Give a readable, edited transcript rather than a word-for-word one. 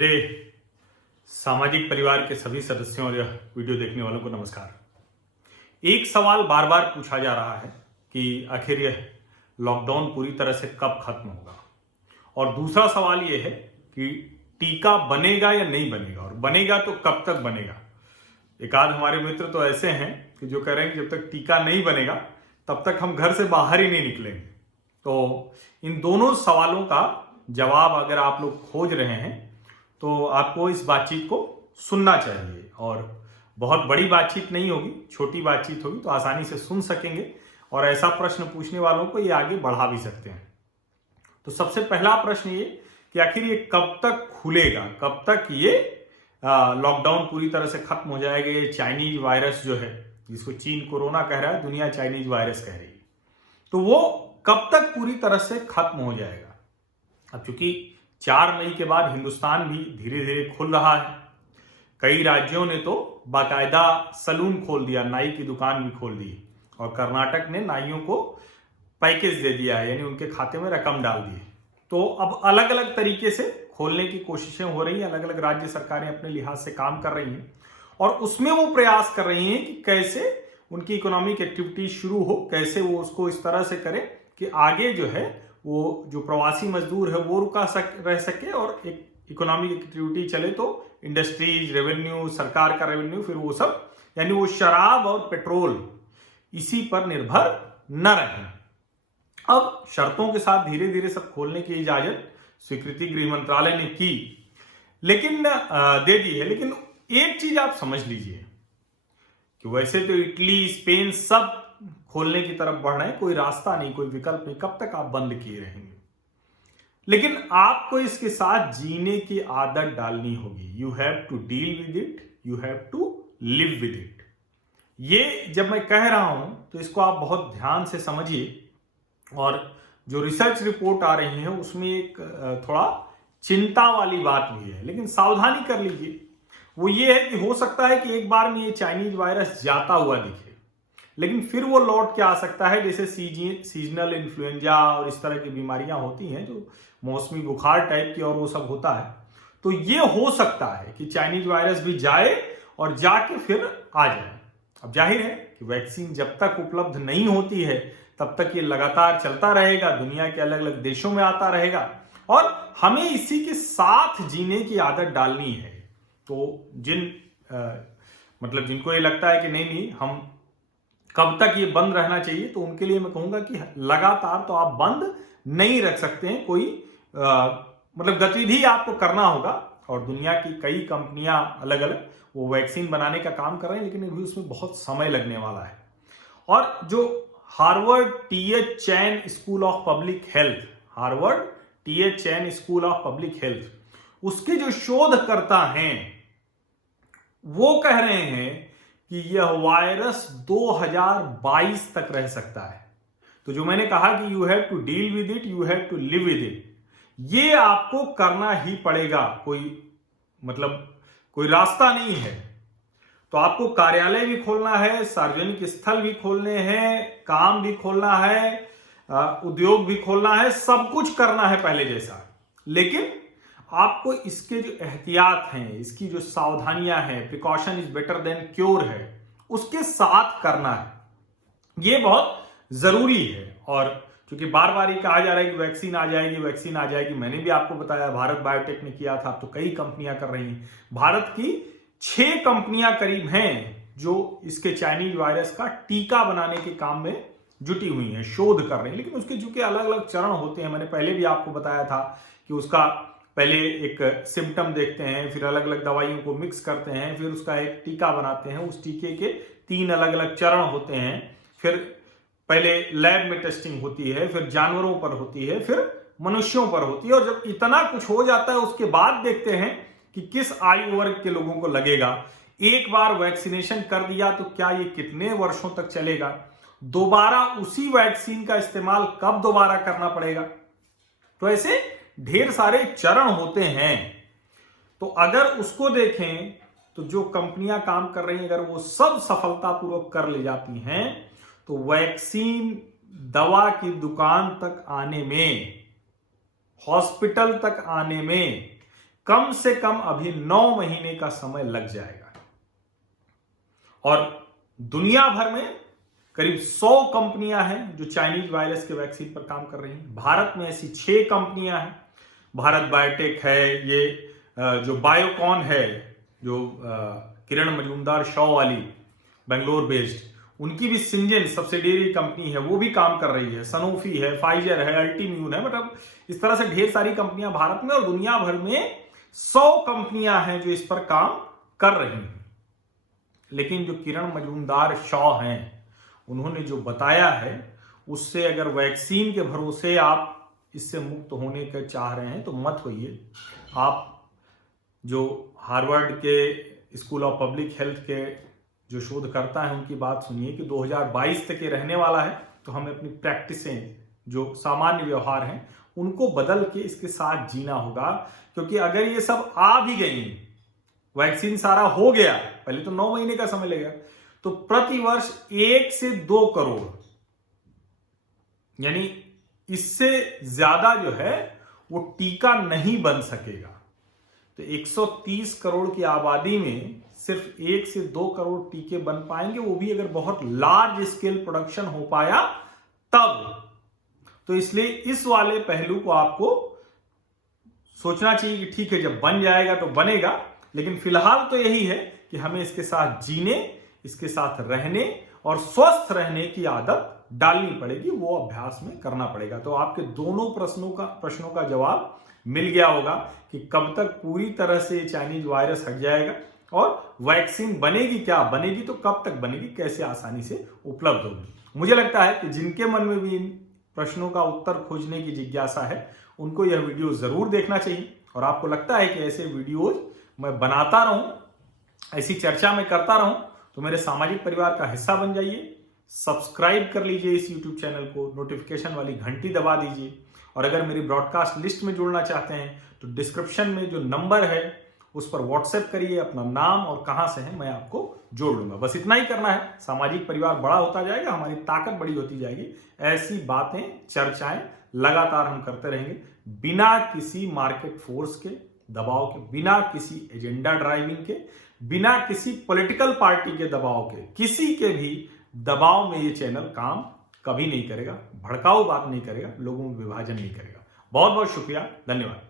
मेरे सामाजिक परिवार के सभी सदस्यों और यह वीडियो देखने वालों को नमस्कार। एक सवाल बार बार पूछा जा रहा है कि आखिर यह लॉकडाउन पूरी तरह से कब खत्म होगा, और दूसरा सवाल यह है कि टीका बनेगा या नहीं बनेगा, और बनेगा तो कब तक बनेगा। एक आध हमारे मित्र तो ऐसे हैं कि जो कह रहे हैं कि जब तक टीका नहीं बनेगा तब तक हम घर से बाहर ही नहीं निकलेंगे। तो इन दोनों सवालों का जवाब अगर आप लोग खोज रहे हैं तो आपको इस बातचीत को सुनना चाहिए। और बहुत बड़ी बातचीत नहीं होगी, छोटी बातचीत होगी, तो आसानी से सुन सकेंगे और ऐसा प्रश्न पूछने वालों को ये आगे बढ़ा भी सकते हैं। तो सबसे पहला प्रश्न ये कि आखिर ये कब तक खुलेगा, कब तक ये लॉकडाउन पूरी तरह से खत्म हो जाएगा। ये चाइनीज वायरस जो है, जिसको चीन कोरोना कह रहा है, दुनिया चाइनीज वायरस कह रही है, तो वो कब तक पूरी तरह से खत्म हो जाएगा। अब चूंकि 4 मई के बाद हिंदुस्तान भी धीरे धीरे खुल रहा है। कई राज्यों ने तो बाकायदा सलून खोल दिया, नाई की दुकान भी खोल दी, और कर्नाटक ने नाइयों को पैकेज दे दिया है, यानी उनके खाते में रकम डाल दी। तो अब अलग अलग तरीके से खोलने की कोशिशें हो रही हैं, अलग अलग राज्य सरकारें अपने लिहाज से काम कर रही हैं, और उसमें वो प्रयास कर रही हैं कि कैसे उनकी इकोनॉमिक एक्टिविटी शुरू हो, कैसे वो उसको इस तरह से करें कि आगे जो है वो जो प्रवासी मजदूर है वो रह सके, और एक इकोनॉमिक एक्टिविटी चले, तो इंडस्ट्रीज, रेवेन्यू, सरकार का रेवेन्यू, फिर वो सब, यानी वो शराब और पेट्रोल इसी पर निर्भर न रहे। अब शर्तों के साथ धीरे धीरे सब खोलने की इजाजत स्वीकृति गृह मंत्रालय ने की, लेकिन दे दी है। लेकिन एक चीज आप समझ लीजिए कि वैसे तो इटली, स्पेन सब खोलने की तरफ बढ़ रहे हैं, कोई रास्ता नहीं, कोई विकल्प नहीं, कब तक आप बंद किए रहेंगे। लेकिन आपको इसके साथ जीने की आदत डालनी होगी। You have to deal with it, you have to live with it. ये जब मैं कह रहा हूं तो इसको आप बहुत ध्यान से समझिए, और जो रिसर्च रिपोर्ट आ रही है उसमें एक थोड़ा चिंता वाली बात भी है, लेकिन सावधानी कर लीजिए। वो ये है कि हो सकता है कि एक बार में ये चाइनीज वायरस जाता हुआ दिखे, लेकिन फिर वो लौट के आ सकता है, जैसे सीजनल इन्फ्लुएंजा और इस तरह की बीमारियां होती हैं, जो मौसमी बुखार टाइप की, और वो सब होता है। तो ये हो सकता है कि चाइनीज वायरस भी जाए और जाके फिर आ जाए। अब जाहिर है कि वैक्सीन जब तक उपलब्ध नहीं होती है तब तक ये लगातार चलता रहेगा, दुनिया के अलग अलग देशों में आता रहेगा, और हमें इसी के साथ जीने की आदत डालनी है। तो जिनको ये लगता है कि नहीं हम कब तक ये बंद रहना चाहिए, तो उनके लिए मैं कहूंगा कि लगातार तो आप बंद नहीं रख सकते हैं। कोई गतिविधि आपको करना होगा, और दुनिया की कई कंपनियां अलग अलग वो वैक्सीन बनाने का काम कर रहे हैं, लेकिन अभी उसमें बहुत समय लगने वाला है। और जो Harvard T H Chan school of public health, Harvard T H Chan school of public health, उसके जो शोधकर्ता हैं वो कह रहे हैं कि यह वायरस 2022 तक रह सकता है। तो जो मैंने कहा कि you have to deal with it, you have to live with it, ये आपको करना ही पड़ेगा। कोई रास्ता नहीं है। तो आपको कार्यालय भी खोलना है, सार्वजनिक स्थल भी खोलने हैं, काम भी खोलना है, उद्योग भी खोलना है, सब कुछ करना है पहले जैसा। लेकिन आपको इसके जो एहतियात हैं, इसकी जो सावधानियां हैं, precaution is better than cure है, उसके साथ करना है। ये बहुत जरूरी है। और क्योंकि बार बार ये कहा जा रहा है कि वैक्सीन आ जाएगी, वैक्सीन आ जाएगी, मैंने भी आपको बताया भारत बायोटेक ने किया था, तो कई कंपनियां कर रही हैं। भारत की 6 कंपनियां करीब हैं जो इसके चाइनीज वायरस का टीका बनाने के काम में जुटी हुई हैं, शोध कर रही हैं। लेकिन उसके चूंकि अलग अलग चरण होते हैं, मैंने पहले भी आपको बताया था कि उसका पहले एक सिम्टम देखते हैं, फिर अलग अलग दवाइयों को मिक्स करते हैं, फिर उसका एक टीका बनाते हैं। उस टीके के 3 अलग अलग चरण होते हैं। फिर पहले लैब में टेस्टिंग होती है, फिर जानवरों पर होती है, फिर मनुष्यों पर होती है, और जब इतना कुछ हो जाता है उसके बाद देखते हैं कि किस आयु वर्ग के लोगों को लगेगा। एक बार वैक्सीनेशन कर दिया तो क्या ये कितने वर्षों तक चलेगा, दोबारा उसी वैक्सीन का इस्तेमाल कब दोबारा करना पड़ेगा। तो ऐसे ढेर सारे चरण होते हैं। तो अगर उसको देखें तो जो कंपनियां काम कर रही हैं, अगर वो सब सफलतापूर्वक कर ले जाती हैं, तो वैक्सीन दवा की दुकान तक आने में, हॉस्पिटल तक आने में कम से कम अभी 9 महीने का समय लग जाएगा। और दुनिया भर में करीब 100 कंपनियां हैं जो चाइनीज वायरस के वैक्सीन पर काम कर रही हैं। भारत में ऐसी 6 कंपनियां हैं। भारत बायोटेक है, ये जो बायोकॉन है, जो किरण मजूमदार शॉ वाली बेंगलोर बेस्ड, उनकी भी सिंजेन सब्सिडियरी कंपनी है, वो भी काम कर रही है। सनोफी है, फाइजर है, अल्टीम्यून है, मतलब इस तरह से ढेर सारी कंपनियां भारत में और दुनिया भर में 100 कंपनियां हैं जो इस पर काम कर रही हैं। लेकिन जो किरण मजूमदार शॉ हैं, उन्होंने जो बताया है उससे अगर वैक्सीन के भरोसे आप इससे मुक्त होने का चाह रहे हैं तो मत होइए। आप जो हार्वर्ड के स्कूल ऑफ पब्लिक हेल्थ के जो शोधकर्ता हैं उनकी बात सुनिए कि 2022 तक ये रहने वाला है, तो हमें अपनी प्रैक्टिसें, जो सामान्य व्यवहार हैं, उनको बदल के इसके साथ जीना होगा। क्योंकि अगर ये सब आ भी गई, वैक्सीन सारा हो गया, पहले तो 9 महीने का समय लगेगा, तो प्रतिवर्ष 1 से 2 करोड़, यानी इससे ज्यादा जो है वो टीका नहीं बन सकेगा। तो 130 करोड़ की आबादी में सिर्फ 1 से 2 करोड़ टीके बन पाएंगे, वो भी अगर बहुत लार्ज स्केल प्रोडक्शन हो पाया तब। तो इसलिए इस वाले पहलू को आपको सोचना चाहिए कि ठीक है, जब बन जाएगा तो बनेगा, लेकिन फिलहाल तो यही है कि हमें इसके साथ जीने, इसके साथ रहने और स्वस्थ रहने की आदत डालनी पड़ेगी, वो अभ्यास में करना पड़ेगा। तो आपके दोनों प्रश्नों का जवाब मिल गया होगा कि कब तक पूरी तरह से चाइनीज वायरस हट जाएगा और वैक्सीन बनेगी, क्या बनेगी, तो कब तक बनेगी, कैसे आसानी से उपलब्ध होगी। मुझे लगता है कि जिनके मन में भी इन प्रश्नों का उत्तर खोजने की जिज्ञासा है, उनको यह वीडियो जरूर देखना चाहिए। और आपको लगता है कि ऐसे वीडियोज मैं बनाता रहूं, ऐसी चर्चा में करता रहूं, तो मेरे सामाजिक परिवार का हिस्सा बन जाइए। सब्सक्राइब कर लीजिए इस यूट्यूब चैनल को, नोटिफिकेशन वाली घंटी दबा दीजिए। और अगर मेरी ब्रॉडकास्ट लिस्ट में जुड़ना चाहते हैं तो डिस्क्रिप्शन में जो नंबर है उस पर व्हाट्सएप करिए, अपना नाम और कहां से है मैं आपको जोड़ लूंगा। बस इतना ही करना है, सामाजिक परिवार बड़ा होता जाएगा, हमारी ताकत बड़ी होती जाएगी। ऐसी बातें, चर्चाएं लगातार हम करते रहेंगे, बिना किसी मार्केट फोर्स के दबाव के, बिना किसी एजेंडा ड्राइविंग के, बिना किसी पॉलिटिकल पार्टी के दबाव के, किसी के भी दबाव में ये चैनल काम कभी नहीं करेगा, भड़काऊ बात नहीं करेगा, लोगों में विभाजन नहीं करेगा। बहुत बहुत शुक्रिया, धन्यवाद।